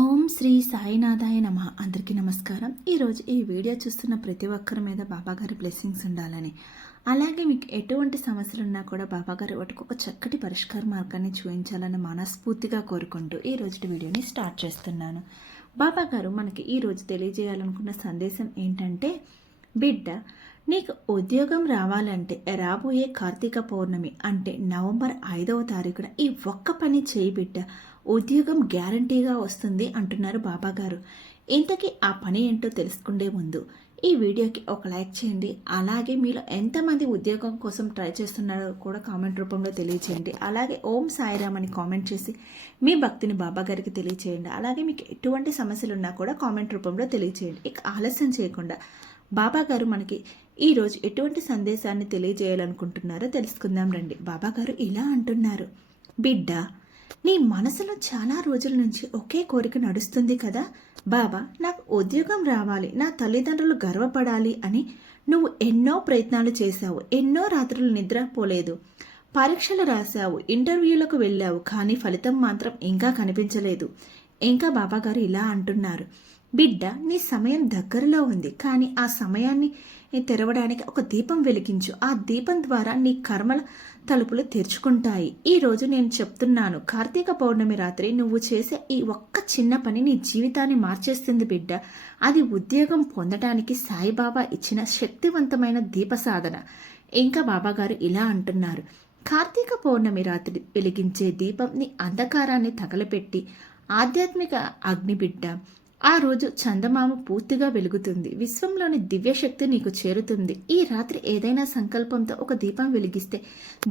ఓం శ్రీ సాయినాథాయ నమః. అందరికీ నమస్కారం. ఈరోజు ఈ వీడియో చూస్తున్న ప్రతి ఒక్కరి మీద బాబాగారి బ్లెస్సింగ్స్ ఉండాలని, అలాగే మీకు ఎటువంటి సమస్యలు ఉన్నా కూడా బాబాగారు వాటికి ఒక చక్కటి పరిష్కార మార్గాన్ని చూపించాలని మనస్ఫూర్తిగా కోరుకుంటూ ఈ రోజు వీడియోని స్టార్ట్ చేస్తున్నాను. బాబాగారు మనకి ఈరోజు తెలియజేయాలనుకున్న సందేశం ఏంటంటే, బిడ్డ, నీకు ఉద్యోగం రావాలంటే రాబోయే కార్తీక పౌర్ణమి అంటే నవంబర్ 5వ తారీఖున ఈ ఒక్క పని చేయి బిడ్డ, ఉద్యోగం గ్యారంటీగా వస్తుంది అంటున్నారు బాబాగారు. ఇంతకీ ఆ పని ఏంటో తెలుసుకుండే ముందు ఈ వీడియోకి ఒక లైక్ చేయండి. అలాగే మీలో ఎంతమంది ఉద్యోగం కోసం ట్రై చేస్తున్నారో కూడా కామెంట్ రూపంలో తెలియచేయండి. అలాగే ఓం సాయిరామ్ అని కామెంట్ చేసి మీ భక్తిని బాబాగారికి తెలియచేయండి. అలాగే మీకు ఎటువంటి సమస్యలు ఉన్నా కూడా కామెంట్ రూపంలో తెలియచేయండి. ఇక ఆలస్యం చేయకుండా బాబాగారు మనకి ఈరోజు ఎటువంటి సందేశాన్ని తెలియజేయాలనుకుంటున్నారో తెలుసుకుందాం రండి. బాబాగారు ఇలా అంటున్నారు, బిడ్డ, నీ మనసులో చాలా రోజుల నుంచి ఒకే కోరిక నడుస్తుంది కదా. బాబా, నాకు ఉద్యోగం రావాలి, నా తల్లిదండ్రులు గర్వపడాలి అని నువ్వు ఎన్నో ప్రయత్నాలు చేశావు, ఎన్నో రాత్రులు నిద్రపోలేదు, పరీక్షలు రాశావు, ఇంటర్వ్యూలకు వెళ్ళావు, కానీ ఫలితం మాత్రం ఇంకా కనిపించలేదు. ఇంకా బాబాగారు ఇలా అంటున్నారు, బిడ్డ, నీ సమయం దగ్గరలో ఉంది, కానీ ఆ సమయాన్ని తెరవడానికి ఒక దీపం వెలిగించు. ఆ దీపం ద్వారా నీ కర్మల తలుపులు తెరుచుకుంటాయి. ఈరోజు నేను చెప్తున్నాను, కార్తీక పౌర్ణమి రాత్రి నువ్వు చేసే ఈ ఒక్క చిన్న పని నీ జీవితాన్ని మార్చేస్తుంది బిడ్డ. అది ఉద్యోగం పొందడానికి సాయిబాబా ఇచ్చిన శక్తివంతమైన దీప సాధన. ఇంకా బాబాగారు ఇలా అంటున్నారు, కార్తీక పౌర్ణమి రాత్రి వెలిగించే దీపం నీ అంధకారాన్ని తగలపెట్టి ఆధ్యాత్మిక అగ్నిబిడ్డ. ఆ రోజు చందమామ పూర్తిగా వెలుగుతుంది, విశ్వంలోని దివ్యశక్తి నీకు చేరుతుంది. ఈ రాత్రి ఏదైనా సంకల్పంతో ఒక దీపం వెలిగిస్తే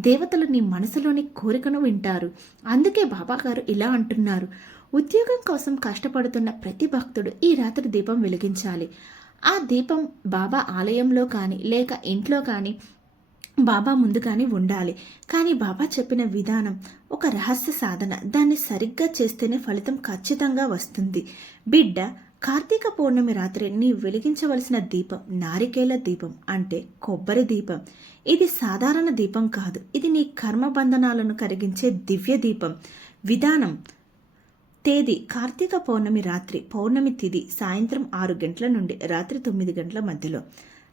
దేవతలు నీ మనసులోని కోరికను వింటారు. అందుకే బాబాగారు ఇలా అంటున్నారు, ఉద్యోగం కోసం కష్టపడుతున్న ప్రతి భక్తుడు ఈ రాత్రి దీపం వెలిగించాలి. ఆ దీపం బాబా ఆలయంలో కానీ లేక ఇంట్లో కానీ బాబా ముందు కానీ ఉండాలి. కానీ బాబా చెప్పిన విధానం ఒక రహస్య సాధన. దాన్ని సరిగ్గా చేస్తేనే ఫలితం ఖచ్చితంగా వస్తుంది. బిడ్డ, కార్తీక పౌర్ణమి రాత్రి నీ వెలిగించవలసిన దీపం నారికేల దీపం, అంటే కొబ్బరి దీపం. ఇది సాధారణ దీపం కాదు, ఇది నీ కర్మబంధనాలను కరిగించే దివ్య దీపం. విధానం: తేదీ కార్తీక పౌర్ణమి రాత్రి, పౌర్ణమి తిథి సాయంత్రం 6 గంటల నుండి రాత్రి 9 గంటల మధ్యలో.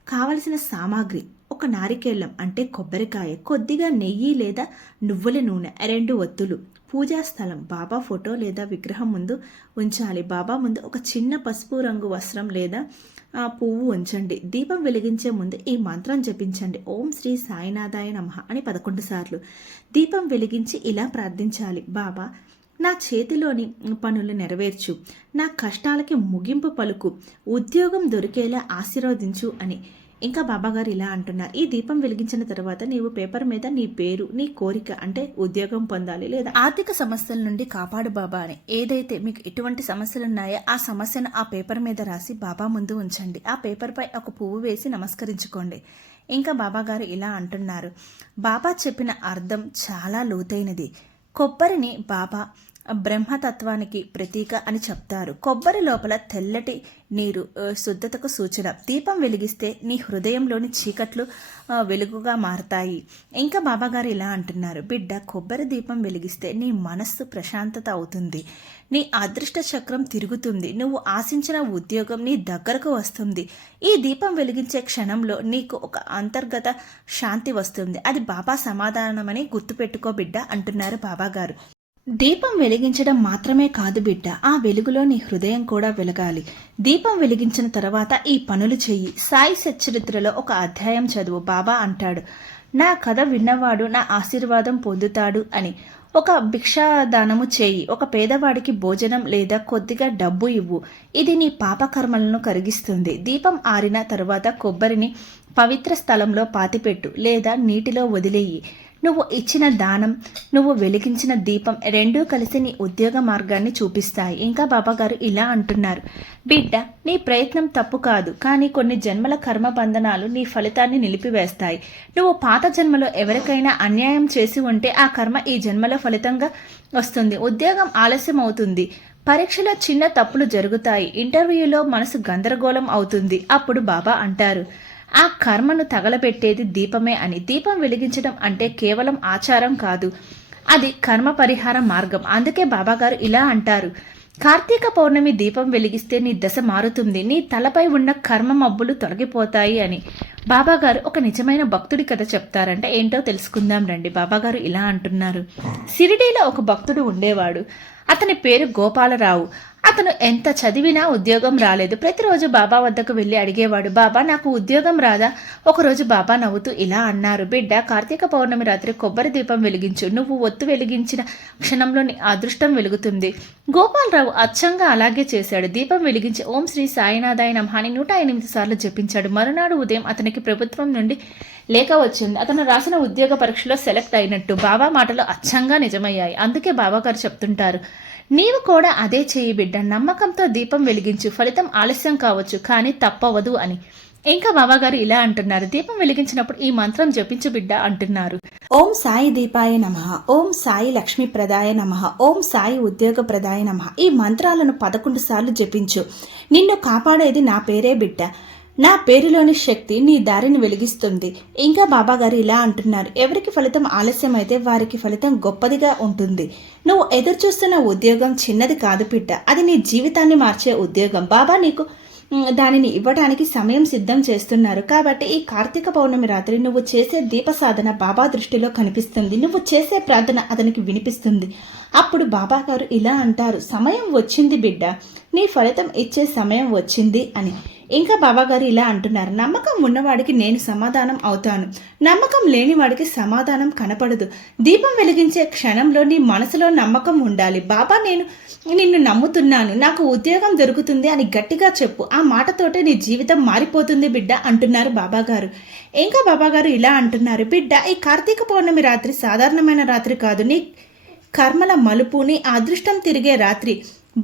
కావలసిన సామాగ్రి: ఒక నారికేళం అంటే కొబ్బరికాయ, కొద్దిగా నెయ్యి లేదా నువ్వుల నూనె, 2 ఒత్తులు. పూజా స్థలం: బాబా ఫోటో లేదా విగ్రహం ముందు ఉంచాలి. బాబా ముందు ఒక చిన్న పసుపు రంగు వస్త్రం లేదా పువ్వు ఉంచండి. దీపం వెలిగించే ముందు ఈ మంత్రం జపించండి, ఓం శ్రీ సాయినాథాయ నమః అని 11 సార్లు. దీపం వెలిగించి ఇలా ప్రార్థించాలి, బాబా, నా చేతిలోని పనులు నెరవేర్చు, నా కష్టాలకి ముగింపు పలుకు, ఉద్యోగం దొరికేలా ఆశీర్వదించు అని. ఇంకా బాబాగారు ఇలా అంటున్నారు, ఈ దీపం వెలిగించిన తర్వాత నీవు పేపర్ మీద నీ పేరు, నీ కోరిక, అంటే ఉద్యోగం పొందాలి లేదా ఆర్థిక సమస్యల నుండి కాపాడు బాబా అని, ఏదైతే మీకు ఎటువంటి సమస్యలు ఉన్నాయో ఆ సమస్యను ఆ పేపర్ మీద రాసి బాబా ముందు ఉంచండి. ఆ పేపర్ పై ఒక పువ్వు వేసి నమస్కరించుకోండి. ఇంకా బాబాగారు ఇలా అంటున్నారు, బాబా చెప్పిన అర్థం చాలా లోతైనది. కొబ్బరిని బాబా బ్రహ్మతత్వానికి ప్రతీక అని చెప్తారు. కొబ్బరి లోపల తెల్లటి నీరు శుద్ధతకు సూచన. దీపం వెలిగిస్తే నీ హృదయంలోని చీకట్లు వెలుగుగా మారతాయి. ఇంకా బాబాగారు ఇలా అంటున్నారు, బిడ్డ, కొబ్బరి దీపం వెలిగిస్తే నీ మనస్సు ప్రశాంతత అవుతుంది, నీ అదృష్ట చక్రం తిరుగుతుంది, నువ్వు ఆశించిన ఉద్యోగం నీ దగ్గరకు వస్తుంది. ఈ దీపం వెలిగించే క్షణంలో నీకు ఒక అంతర్గత శాంతి వస్తుంది. అది బాబా సమాధానమని గుర్తుపెట్టుకో బిడ్డ అంటున్నారు బాబాగారు. దీపం వెలిగించడం మాత్రమే కాదు బిడ్డ, ఆ వెలుగులో నీ హృదయం కూడా వెలగాలి. దీపం వెలిగించిన తర్వాత ఈ పనులు చెయ్యి. సాయి సచ్చరిత్రలో ఒక అధ్యాయం చదువు. బాబా అంటాడు, నా కథ విన్నవాడు నా ఆశీర్వాదం పొందుతాడు అని. ఒక భిక్షాదానము చేయి, ఒక పేదవాడికి భోజనం లేదా కొద్దిగా డబ్బు ఇవ్వు. ఇది నీ పాపకర్మలను కరిగిస్తుంది. దీపం ఆరిన తరువాత కొబ్బరిని పవిత్ర స్థలంలో పాతిపెట్టు లేదా నీటిలో వదిలేయి. నువ్వు ఇచ్చిన దానం, నువ్వు వెలిగించిన దీపం రెండూ కలిసి నీ ఉద్యోగ మార్గాన్ని చూపిస్తాయి. ఇంకా బాబాగారు ఇలా అంటున్నారు, బిడ్డ, నీ ప్రయత్నం తప్పు కాదు, కానీ కొన్ని జన్మల కర్మ బంధనాలు నీ ఫలితాన్ని నిలిపివేస్తాయి. నువ్వు పాత జన్మలో ఎవరికైనా అన్యాయం చేసి ఉంటే ఆ కర్మ ఈ జన్మలో ఫలితంగా వస్తుంది. ఉద్యోగం ఆలస్యం అవుతుంది, పరీక్షలో చిన్న తప్పులు జరుగుతాయి, ఇంటర్వ్యూలో మనసు గందరగోళం అవుతుంది. అప్పుడు బాబా అంటారు, ఆ కర్మను తగలబెట్టేది దీపమే అని. దీపం వెలిగించడం అంటే కేవలం ఆచారం కాదు, అది కర్మ పరిహార మార్గం. అందుకే బాబాగారు ఇలా అంటారు, కార్తీక పౌర్ణమి దీపం వెలిగిస్తే నీ దశ మారుతుంది, నీ తలపై ఉన్న కర్మ మబ్బులు తొలగిపోతాయి అని బాబాగారు ఒక నిజమైన భక్తుడి కథ చెప్తారంటే ఏంటో తెలుసుకుందాం రండి. బాబాగారు ఇలా అంటున్నారు. షిరిడీలో ఒక భక్తుడు ఉండేవాడు. అతని పేరు గోపాలరావు. అతను ఎంత చదివినా ఉద్యోగం రాలేదు. ప్రతిరోజు బాబా వద్దకు వెళ్ళి అడిగేవాడు, బాబా నాకు ఉద్యోగం రాదా? ఒకరోజు బాబా నవ్వుతూ ఇలా అన్నారు, బిడ్డ, కార్తీక పౌర్ణమి రాత్రి కొబ్బరి దీపం వెలిగించు. నువ్వు ఒత్తు వెలిగించిన క్షణంలో నీ అదృష్టం వెలుగుతుంది. గోపాలరావు అచ్చంగా అలాగే చేశాడు. దీపం వెలిగించి ఓం శ్రీ సాయినాథాయ నమః అని 108 సార్లు జపించాడు. మరునాడు ఉదయం అతనికి ప్రభుత్వం నుండి లేఖ వచ్చింది. అతను రాసిన ఉద్యోగ పరీక్షలో సెలెక్ట్ అయినట్టు. బాబా మాటలు అచ్చంగా నిజమయ్యాయి. అందుకే బాబాగారు చెప్తుంటారు, నీవు కూడా అదే చేయి బిడ్డ, నమ్మకంతో దీపం వెలిగించు. ఫలితం ఆలస్యం కావచ్చు, కానీ తప్పవదు అని. ఇంకా బాబాగారు ఇలా అంటున్నారు, దీపం వెలిగించినప్పుడు ఈ మంత్రం జపించు బిడ్డ అంటున్నారు. ఓం సాయి దీపాయ నమః, ఓం సాయి లక్ష్మీ ప్రదాయ నమః, ఓం సాయి ఉద్యోగ ప్రదాయ నమః. ఈ మంత్రాలను 11 సార్లు జపించు. నిన్ను కాపాడేది నా పేరే బిడ్డ. నా పేరులోని శక్తి నీ దారిని వెలిగిస్తుంది. ఇంకా బాబాగారు ఇలా అంటున్నారు, ఎవరికి ఫలితం ఆలస్యమైతే వారికి ఫలితం గొప్పదిగా ఉంటుంది. నువ్వు ఎదురు చూస్తున్న ఉద్యోగం చిన్నది కాదు బిడ్డ, అది నీ జీవితాన్ని మార్చే ఉద్యోగం. బాబా నీకు దానిని ఇవ్వడానికి సమయం సిద్ధం చేస్తున్నారు. కాబట్టి ఈ కార్తీక పౌర్ణమి రాత్రి నువ్వు చేసే దీప సాధన బాబా దృష్టిలో కనిపిస్తుంది. నువ్వు చేసే ప్రార్థన అతనికి వినిపిస్తుంది. అప్పుడు బాబా గారు ఇలా అంటారు, సమయం వచ్చింది బిడ్డ, నీ ఫలితం ఇచ్చే సమయం వచ్చింది అని. ఇంకా బాబాగారు ఇలా అంటున్నారు, నమ్మకం ఉన్నవాడికి నేను సమాధానం అవుతాను, నమ్మకం లేనివాడికి సమాధానం కనపడదు. దీపం వెలిగించే క్షణంలో నీ మనసులో నమ్మకం ఉండాలి. బాబా నేను నిన్ను నమ్ముతున్నాను, నాకు ఉద్యోగం దొరుకుతుంది అని గట్టిగా చెప్పు. ఆ మాటతోటే నీ జీవితం మారిపోతుంది బిడ్డ అంటున్నారు బాబాగారు. ఇంకా బాబాగారు ఇలా అంటున్నారు, బిడ్డ, ఈ కార్తీక పౌర్ణమి రాత్రి సాధారణమైన రాత్రి కాదు, నీ కర్మల మలుపు, నీ అదృష్టం తిరిగే రాత్రి.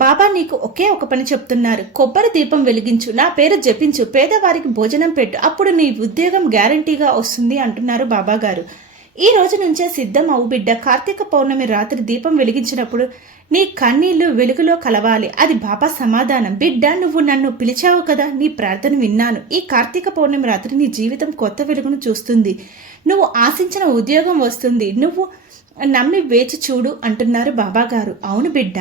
బాబా నీకు ఒకే ఒక పని చెప్తున్నారు, కొబ్బరి దీపం వెలిగించు, నా పేరు జపించు, పేదవారికి భోజనం పెట్టు, అప్పుడు నీ ఉద్యోగం గ్యారంటీగా వస్తుంది అంటున్నారు బాబాగారు. ఈ రోజు నుంచే సిద్ధం అవు బిడ్డ. కార్తీక పౌర్ణమి రాత్రి దీపం వెలిగించినప్పుడు నీ కన్నీళ్లు వెలుగులో కలవాలి. అది బాబా సమాధానం. బిడ్డ, నువ్వు నన్ను పిలిచావు కదా, నీ ప్రార్థన విన్నాను. ఈ కార్తీక పౌర్ణమి రాత్రి నీ జీవితం కొత్త వెలుగును చూస్తుంది. నువ్వు ఆశించిన ఉద్యోగం వస్తుంది. నువ్వు నమ్మి వేచి చూడు అంటున్నారు బాబాగారు. అవును బిడ్డ,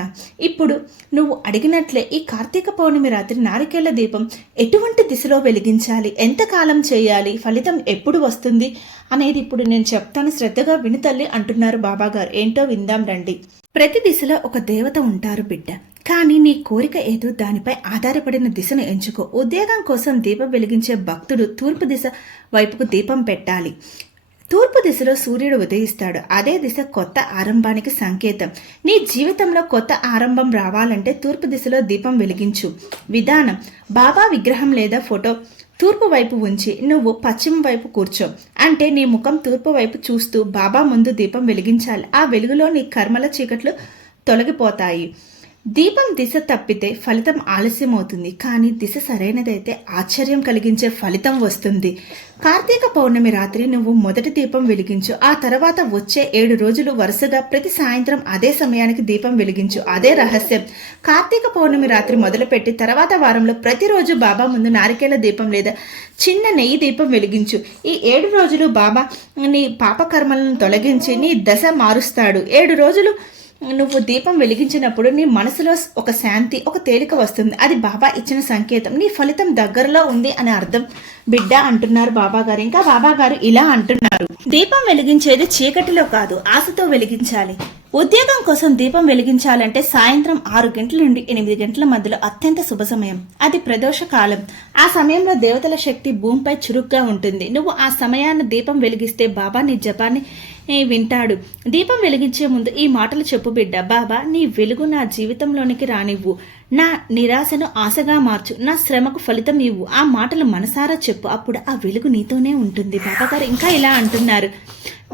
ఇప్పుడు నువ్వు అడిగినట్లే ఈ కార్తీక పౌర్ణమి రాత్రి నారికేళ్ల దీపం ఎటువంటి దిశలో వెలిగించాలి, ఎంతకాలం చేయాలి, ఫలితం ఎప్పుడు వస్తుంది అనేది ఇప్పుడు నేను చెప్తాను, శ్రద్ధగా విను తల్లి అంటున్నారు బాబాగారు. ఏంటో విందాం రండి. ప్రతి దిశలో ఒక దేవత ఉంటారు బిడ్డ, కానీ నీ కోరిక ఏదో దానిపై ఆధారపడిన దిశను ఎంచుకో. ఉద్యోగం కోసం దీపం వెలిగించే భక్తుడు తూర్పు దిశ వైపుకు దీపం పెట్టాలి. తూర్పు దిశలో సూర్యుడు ఉదయిస్తాడు. అదే దిశ కొత్త ఆరంభానికి సంకేతం. నీ జీవితంలో కొత్త ఆరంభం రావాలంటే తూర్పు దిశలో దీపం వెలిగించు. విధానం, బాబా విగ్రహం లేదా ఫోటో తూర్పు వైపు ఉంచి నువ్వు పశ్చిమ వైపు కూర్చో. అంటే నీ ముఖం తూర్పు వైపు చూస్తూ బాబా ముందు దీపం వెలిగించాలి. ఆ వెలుగులో నీ కర్మల చీకట్లు తొలగిపోతాయి. దీపం దిశ తప్పితే ఫలితం ఆలస్యమవుతుంది, కానీ దిశ సరైనదైతే ఆశ్చర్యం కలిగించే ఫలితం వస్తుంది. కార్తీక పౌర్ణమి రాత్రి నువ్వు మొదటి దీపం వెలిగించు. ఆ తర్వాత వచ్చే 7 రోజులు వరుసగా ప్రతి సాయంత్రం అదే సమయానికి దీపం వెలిగించు. అదే రహస్యం. కార్తీక పౌర్ణమి రాత్రి మొదలుపెట్టి తర్వాత వారంలో ప్రతిరోజు బాబా ముందు నారికేల దీపం లేదా చిన్న నెయ్యి దీపం వెలిగించు. ఈ 7 రోజులు బాబా నీ పాపకర్మలను తొలగించి నీ దశ మారుస్తాడు. 7 రోజులు నువ్వు దీపం వెలిగించినప్పుడు నీ మనసులో ఒక శాంతి, ఒక తేలిక వస్తుంది. అది బాబా ఇచ్చిన సంకేతం. నీ ఫలితం దగ్గరలో ఉంది అని అర్థం బిడ్డ అంటున్నారు బాబాగారు. ఇంకా బాబాగారు ఇలా అంటున్నారు, దీపం వెలిగించేది చీకటిలో కాదు, ఆశతో వెలిగించాలి. ఉద్యోగం కోసం దీపం వెలిగించాలంటే సాయంత్రం 6 గంటల నుండి 8 గంటల మధ్యలో అత్యంత శుభ సమయం. అది ప్రదోష కాలం. ఆ సమయంలో దేవతల శక్తి భూమిపై చురుగ్గా ఉంటుంది. నువ్వు ఆ సమయాన్ని దీపం వెలిగిస్తే బాబా నీ జపాన్ని వింటాడు. దీపం వెలిగించే ముందు ఈ మాటలు చెప్పు బిడ్డ. బాబా, నీ వెలుగు నా జీవితంలోనికి రానివ్వు, నా నిరాశను ఆశగా మార్చు, నా శ్రమకు ఫలితం ఇవ్వు. ఆ మాటలు మనసారా చెప్పు, అప్పుడు ఆ వెలుగు నీతోనే ఉంటుంది. బాబాగారు ఇంకా ఇలా అంటున్నారు,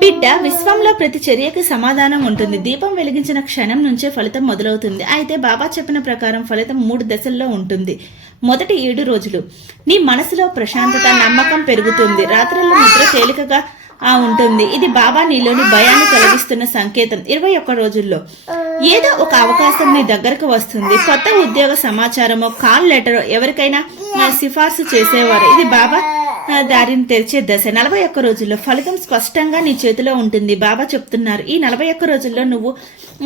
బిడ్డ, విశ్వంలో ప్రతి చర్యకి సమాధానం ఉంటుంది. దీపం వెలిగించిన క్షణం నుంచే ఫలితం మొదలవుతుంది. అయితే బాబా చెప్పిన ప్రకారం ఫలితం 3 దశల్లో ఉంటుంది. మొదటి 7 రోజులు నీ మనసులో ప్రశాంతత, నమ్మకం పెరుగుతుంది. రాత్రుల్లో నిద్ర తేలికగా ఉంటుంది. ఇది బాబా నీలోని భయాన్ని తొలగిస్తున్న సంకేతం. 21 రోజుల్లో ఏదో ఒక అవకాశం నీ దగ్గరకు వస్తుంది. కొత్త ఉద్యోగ సమాచారమో, కాల్ లెటరో, ఎవరికైనా సిఫార్సు చేసేవారు. ఇది బాబా దారిని తెరిచే దశ. 41 రోజుల్లో ఫలితం స్పష్టంగా నీ చేతిలో ఉంటుంది. బాబా చెప్తున్నారు, ఈ 41 రోజుల్లో నువ్వు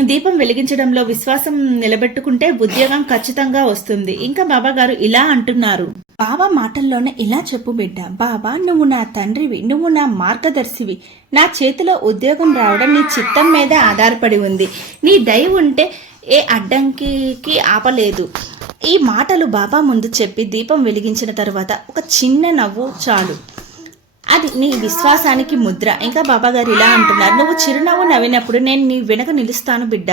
దీపం వెలిగించడంలో విశ్వాసం నిలబెట్టుకుంటే ఉద్యోగం ఖచ్చితంగా వస్తుంది. ఇంకా బాబా గారు ఇలా అంటున్నారు, బాబా మాటల్లోనే ఇలా చెప్పు బిడ్డ. బాబా, నువ్వు నా తండ్రివి, నువ్వు నా మార్గదర్శివి. నా చేతిలో ఉద్యోగం రావడం నీ చిత్తం మీద ఆధారపడి ఉంది. నీ దయ ఉంటే ఏ అడ్డంకి ఆపలేదు. ఈ మాటలు బాబా ముందు చెప్పి దీపం వెలిగించిన తర్వాత ఒక చిన్న నవ్వు చాలు. అది నీ విశ్వాసానికి ముద్ర. ఇంకా బాబా గారు ఇలా అంటున్నారు, నువ్వు చిరునవ్వు నవ్వినప్పుడు నేను నీ వెనక నిలుస్తాను బిడ్డ.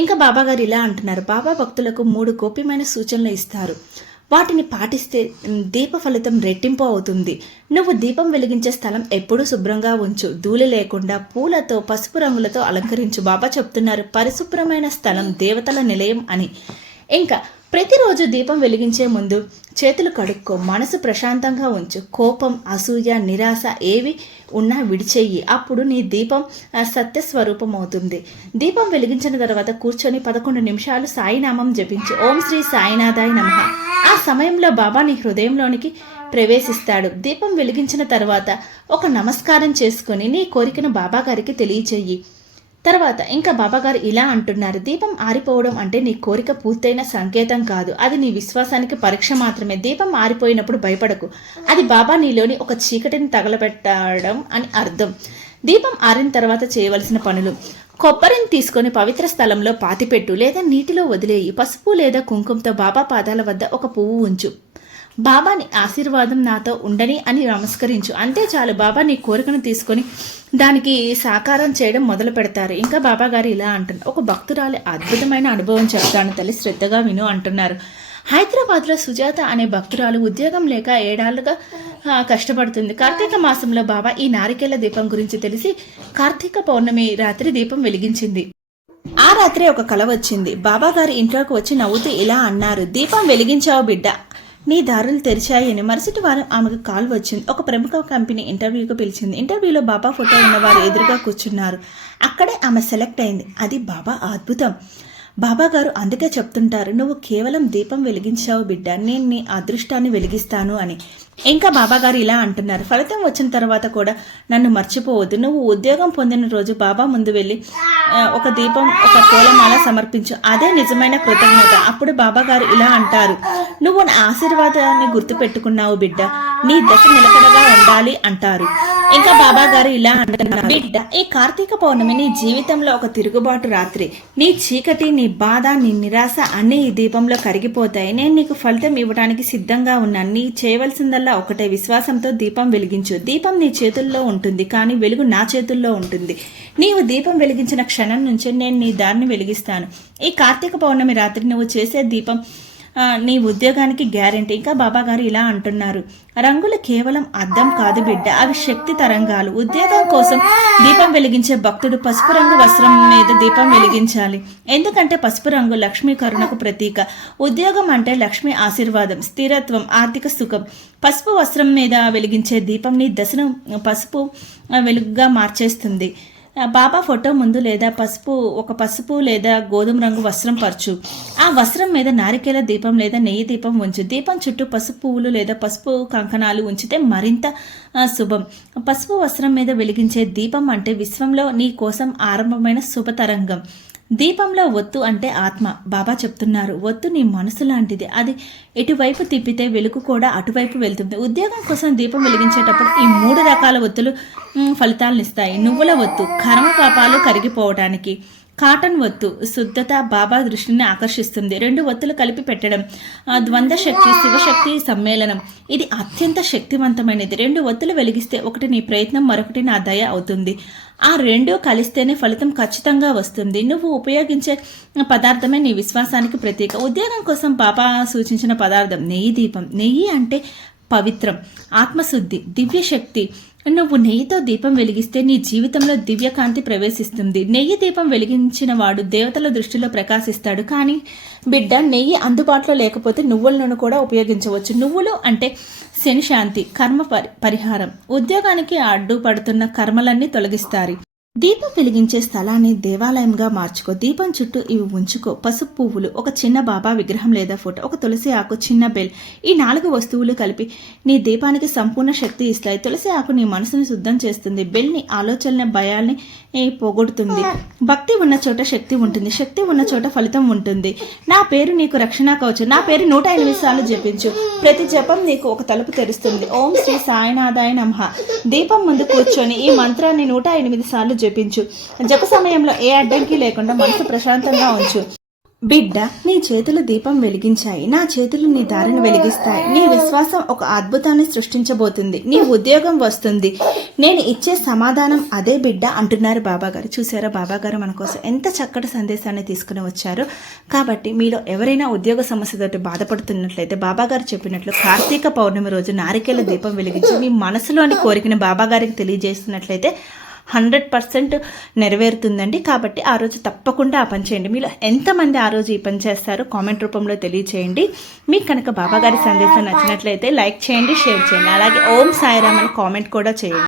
ఇంకా బాబా గారు ఇలా అంటున్నారు, బాబా భక్తులకు 3 గోప్యమైన సూచనలు ఇస్తారు. వాటిని పాటిస్తే దీప ఫలితం రెట్టింపు అవుతుంది. నువ్వు దీపం వెలిగించే స్థలం ఎప్పుడూ శుభ్రంగా ఉంచు. ధూళి లేకుండా పూలతో పసుపు రంగులతో అలంకరించు. బాబా చెప్తున్నారు, పరిశుభ్రమైన స్థలం దేవతల నిలయం అని. ఇంకా ప్రతిరోజు దీపం వెలిగించే ముందు చేతులు కడుక్కో. మనసు ప్రశాంతంగా ఉంచు. కోపం, అసూయ, నిరాశ ఏవి ఉన్నా విడిచేయి. అప్పుడు నీ దీపం సత్యస్వరూపం అవుతుంది. దీపం వెలిగించిన తర్వాత కూర్చొని 11 నిమిషాలు సాయినామం జపించు. ఓం శ్రీ సాయినాథాయ నమః. ఆ సమయంలో బాబా నీ హృదయంలోనికి ప్రవేశిస్తాడు. దీపం వెలిగించిన తర్వాత ఒక నమస్కారం చేసుకొని నీ కోరికను బాబా గారికి తెలియచేయి. తర్వాత ఇంకా బాబాగారు ఇలా అంటున్నారు, దీపం ఆరిపోవడం అంటే నీ కోరిక పూర్తయిన సంకేతం కాదు, అది నీ విశ్వాసానికి పరీక్ష మాత్రమే. దీపం ఆరిపోయినప్పుడు భయపడకు. అది బాబా నీలోని ఒక చీకటిని తగలబెట్టడం అని అర్థం. దీపం ఆరిన తర్వాత చేయవలసిన పనులు: కొబ్బరిని తీసుకొని పవిత్ర స్థలంలో పాతిపెట్టు లేదా నీటిలో వదిలేయి. పసుపు లేదా కుంకుమతో బాబా పాదాల వద్ద ఒక పువ్వు ఉంచు. బాబాని ఆశీర్వాదం నాతో ఉండని అని నమస్కరించు. అంతే చాలు. బాబా నీ కోరికను తీసుకొని దానికి సాకారం చేయడం మొదలు పెడతారు. ఇంకా బాబా గారు ఇలా అంటున్నారు, ఒక భక్తురాలి అద్భుతమైన అనుభవం చెప్తాను తల్లి, శ్రద్ధగా విను అంటున్నారు. హైదరాబాద్లో సుజాత అనే భక్తురాలు ఉద్యోగం లేక 7 ఏళ్లుగా కష్టపడుతుంది. కార్తీక మాసంలో బాబా ఈ నారికేళ్ల దీపం గురించి తెలిసి కార్తీక పౌర్ణమి రాత్రి దీపం వెలిగించింది. ఆ రాత్రి ఒక కల వచ్చింది. బాబా గారి ఇంట్లోకి వచ్చి నవ్వుతూ ఇలా అన్నారు, దీపం వెలిగించావు బిడ్డ, నీ దారులు తెరిచాయని. మరుసటి వారం ఆమెకు కాల్ వచ్చింది. ఒక ప్రముఖ కంపెనీ ఇంటర్వ్యూకి పిలిచింది. ఇంటర్వ్యూలో బాబా ఫోటో ఉన్నవారు ఎదురుగా కూర్చున్నారు. అక్కడే ఆమె సెలెక్ట్ అయింది. అది బాబా అద్భుతం. బాబా గారు అందుకే చెప్తుంటారు, నువ్వు కేవలం దీపం వెలిగించావు బిడ్డ, నేను నీ అదృష్టాన్ని వెలిగిస్తాను అని. ఇంకా బాబా గారు ఇలా అంటున్నారు, ఫలితం వచ్చిన తర్వాత కూడా నన్ను మర్చిపోవద్దు. నువ్వు ఉద్యోగం పొందిన రోజు బాబా ముందు వెళ్ళి ఒక దీపం, ఒక పూలమాల సమర్పించు. అదే నిజమైన కృతజ్ఞత. అప్పుడు బాబా గారు ఇలా అంటారు, నువ్వు నా ఆశీర్వాదాన్ని గుర్తు పెట్టుకున్నావు బిడ్డ, నీ దశ నిలకడగా ఉండాలి అంటారు. ఇంకా బాబా గారు ఇలా అంటున్నారు, బిడ్డ, ఈ కార్తీక పౌర్ణమి నీ జీవితంలో ఒక తిరుగుబాటు రాత్రి. నీ చీకటి, నీ బాధ, నీ నిరాశ అన్నీ ఈ దీపంలో కరిగిపోతాయి. నేను నీకు ఫలితం ఇవ్వడానికి సిద్ధంగా ఉన్నాను. నీ చేయవలసిందల్లా ఒకటే, విశ్వాసంతో దీపం వెలిగించు. దీపం నీ చేతుల్లో ఉంటుంది, కానీ వెలుగు నా చేతుల్లో ఉంటుంది. నీవు దీపం వెలిగించిన క్షణం నుంచే నేను నీ దారిని వెలిగిస్తాను. ఈ కార్తీక పౌర్ణమి రాత్రి నువ్వు చేసే దీపం నీ ఉద్యోగానికి గ్యారెంటీ. ఇంకా బాబా గారు ఇలా అంటున్నారు, రంగులు కేవలం అద్దం కాదు బిడ్డ, అవి శక్తి తరంగాలు. ఉద్యోగం కోసం దీపం వెలిగించే భక్తుడు పసుపు రంగు వస్త్రం మీద దీపం వెలిగించాలి. ఎందుకంటే పసుపు రంగు లక్ష్మీ కరుణకు ప్రతీక. ఉద్యోగం అంటే లక్ష్మీ ఆశీర్వాదం, స్థిరత్వం, ఆర్థిక సుఖం. పసుపు వస్త్రం మీద వెలిగించే దీపం నీ దశను పసుపు వెలుగుగా మార్చేస్తుంది. బాబా ఫోటో ముందు లేదా పసుపు లేదా గోధుమ రంగు వస్త్రం పరచు. ఆ వస్త్రం మీద నారికేల దీపం లేదా నెయ్యి దీపం ఉంచు. దీపం చుట్టూ పసుపు పువ్వులు లేదా పసుపు కంకణాలు ఉంచితే మరింత శుభం. పసుపు వస్త్రం మీద వెలిగించే దీపం అంటే విశ్వంలో నీ కోసం ఆరంభమైన శుభతరంగం. దీపంలో ఒత్తు అంటే ఆత్మ. బాబా చెప్తున్నారు, ఒత్తు నీ మనసు లాంటిది, అది ఎటువైపు తిప్పితే వెలుగు కూడా అటువైపు వెళ్తుంది. ఉద్యోగం కోసం దీపం వెలిగించేటప్పుడు ఈ 3 రకాల ఒత్తులు ఫలితాలను ఇస్తాయి. నువ్వుల ఒత్తు కర్మ పాపాలు కరిగిపోవడానికి. కాటన్ ఒత్తు శుద్ధత, బాబా దృష్టిని ఆకర్షిస్తుంది. 2 ఒత్తులు కలిపి పెట్టడం ద్వంద్వ శక్తి, శివశక్తి సమ్మేళనం. ఇది అత్యంత శక్తివంతమైనది. 2 ఒత్తులు వెలిగిస్తే ఒకటి నీ ప్రయత్నం, మరొకటి నా దయ అవుతుంది. ఆ 2 కలిస్తేనే ఫలితం ఖచ్చితంగా వస్తుంది. నువ్వు ఉపయోగించే పదార్థమే నీ విశ్వాసానికి ప్రతీక. ఉద్యోగం కోసం బాబా సూచించిన పదార్థం నెయ్యి దీపం. నెయ్యి అంటే పవిత్రం, ఆత్మశుద్ధి, దివ్యశక్తి. నువ్వు నెయ్యితో దీపం వెలిగిస్తే నీ జీవితంలో దివ్యకాంతి ప్రవేశిస్తుంది. నెయ్యి దీపం వెలిగించిన వాడు దేవతల దృష్టిలో ప్రకాశిస్తాడు. కానీ బిడ్డ, నెయ్యి అందుబాటులో లేకపోతే నువ్వులను కూడా ఉపయోగించవచ్చు. నువ్వులు అంటే శని శాంతి, కర్మ పరిహారం. ఉద్యోగానికి అడ్డుపడుతున్న కర్మలన్నీ తొలగిస్తారు. దీపం వెలిగించే స్థలాన్ని దేవాలయంగా మార్చుకో. దీపం చుట్టూ ఇవి ఉంచుకో. పసుపు పువ్వులు, ఒక చిన్న బాబా విగ్రహం లేదా ఫోటో, ఒక తులసి ఆకు, చిన్న బెల్, ఈ 4 వస్తువులు కలిపి నీ దీపానికి సంపూర్ణ శక్తి ఇస్తాయి. తులసి ఆకు నీ మనసుని శుద్ధం చేస్తుంది. బెల్ నీ ఆలోచనల భయాల్ని పోగొడుతుంది. భక్తి ఉన్న చోట శక్తి ఉంటుంది. శక్తి ఉన్న చోట ఫలితం ఉంటుంది. నా పేరు నీకు రక్షణ కవచం. నా పేరు 108 సార్లు జపించు. ప్రతి జపం నీకు ఒక తలుపు తెరుస్తుంది. ఓం శ్రీ సాయినాథాయ నమః. దీపం ముందు కూర్చొని ఈ మంత్రాన్ని 108 సార్లు జపించు. జప సమయంలో ఏ అడ్డంకి లేకుండా మనసు ప్రశాంతంగా ఉంచు. బిడ్డ, నీ చేతులు దీపం వెలిగించాయి. నా చేతులు నీ దారిని వెలిగిస్తాయి. నీ విశ్వాసం ఒక అద్భుతాన్ని సృష్టించబోతుంది. నీ ఉద్యోగం వస్తుంది. నేను ఇచ్చే సమాధానం అదే బిడ్డ అంటున్నారు బాబాగారు. చూసారా బాబాగారు మన కోసం ఎంత చక్కటి సందేశాన్ని తీసుకుని వచ్చారు. కాబట్టి మీలో ఎవరైనా ఉద్యోగ సమస్యతో బాధపడుతున్నట్లయితే బాబాగారు చెప్పినట్లు కార్తీక పౌర్ణమి రోజు నారికేల దీపం వెలిగించి మీ మనసులోని కోరికను బాబాగారికి తెలియజేస్తున్నట్లయితే 100% నెరవేరుతుందండి. కాబట్టి ఆ రోజు తప్పకుండా ఆ పని చేయండి. మీలో ఎంతమంది ఆ రోజు ఈ పని చేస్తారో కామెంట్ రూపంలో తెలియచేయండి. మీకు కనుక బాబాగారి సందేశం నచ్చినట్లయితే లైక్ చేయండి, షేర్ చేయండి. అలాగే ఓం సాయిరామ్ అని కామెంట్ కూడా చేయండి.